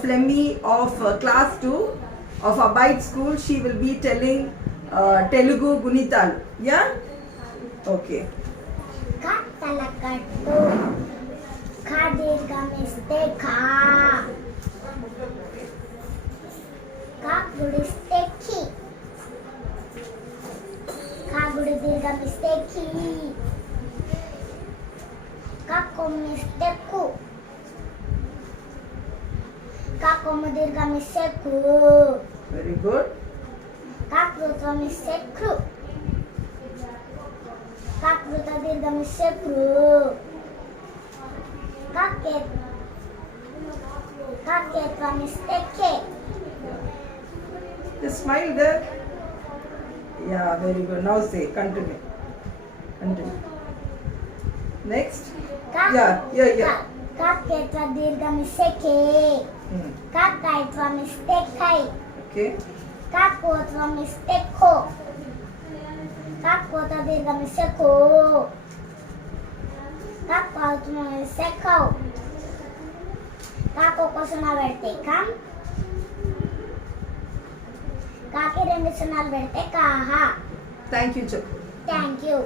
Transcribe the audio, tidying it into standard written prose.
Flemmy of class 2 of Abide School. She will be telling Telugu Gunital. Yeah? Okay. Kattalakattu. Ka dirghamiste ka. Ka gudiste ki. Ka gudu dirghamiste ki. Ka kommiste ku. Ka komma dirghamiste ku. Very good. Ka kruthamiste kru. Ka kruta dirghamiste kru. Ka ketvamiste ke. Just smile there. Yeah, very good. Now say, continue. Next. Yeah. Ka ketva dirghamiste ke. Ka kaitvamiste kai. Okay. Ka kotvamiste ko. Ka kota dirghamiste ko. Ka kautvamiste kau. Ka koko సున్నా పెడితే కం. కాకి 2 సున్నాలు పెడితే కాహా. Thank you, Chak. Thank you.